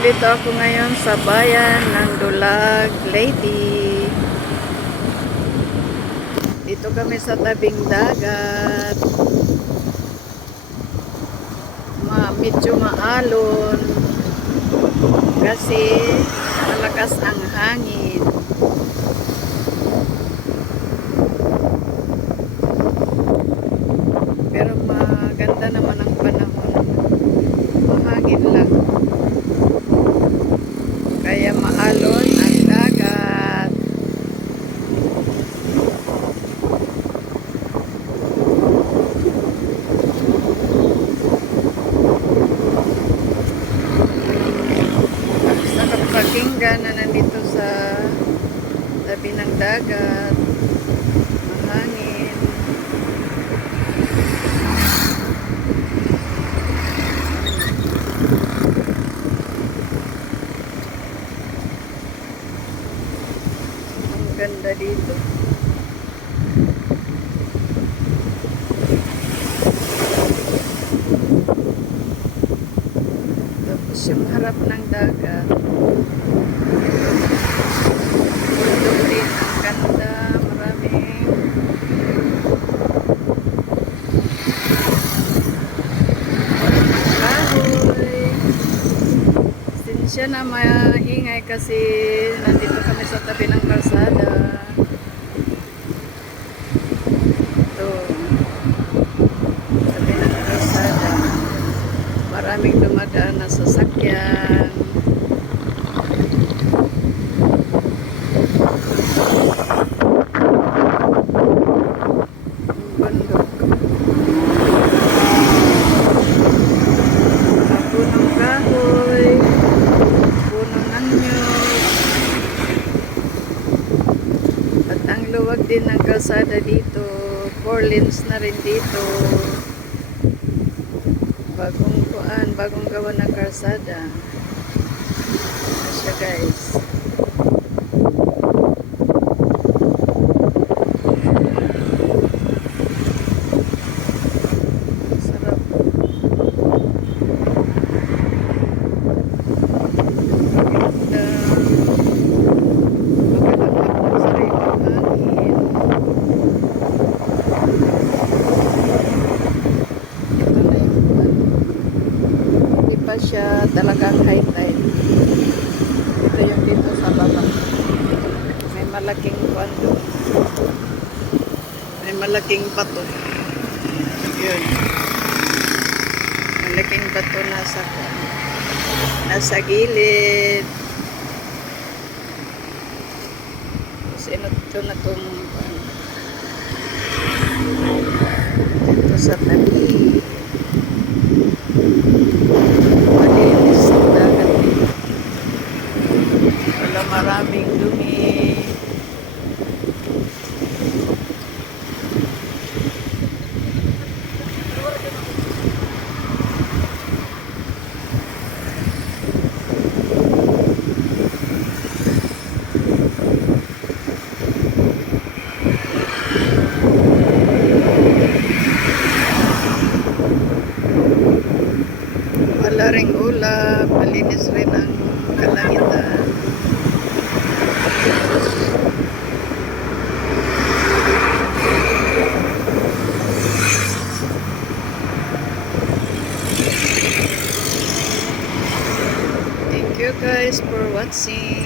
nandito ako ngayon sa bayan ng Dulag Lady. Dito kami sa tabing dagat. Ma medyo maalon kasi malakas ang hangin. Pero maganda naman ang panahon. Mahangin lang. Kaya maalon ang dagat. Kapakinggan na nandito sa tabi ng dagat. Mahangin. Ang ganda dito. Tapos yung harap ng dagat. Bundok din. Ang ganda. Maraming kahoy. Sinsya na maingay kasi nandito kami sa tabi ng kalsada. Ito. Tabi ng kalsada. Maraming dumadaan na sasakyan. Ang bundok. Mga punong kahoy. Puno ng nyog. At ang luwag din ng kalsada dito. Four lanes na rin dito. Bagong kuan, bagong gawa ng kalsada. Ano siya guys. Sarap. Ganda. Magandang hapon sa rimang hangin. Ito na yung kuwan. Hindi pa siya talagang high tide. Ito yung dito sa baba. May malaking kuwan doon. May malaking bato. Yun. Malaking bato nasa. Nasa gilid. Sino ito na itong. Dito sa tabi. Maraming dumi. Wala ring ulap. Malinis rin ang kalangitan. Guys for watching.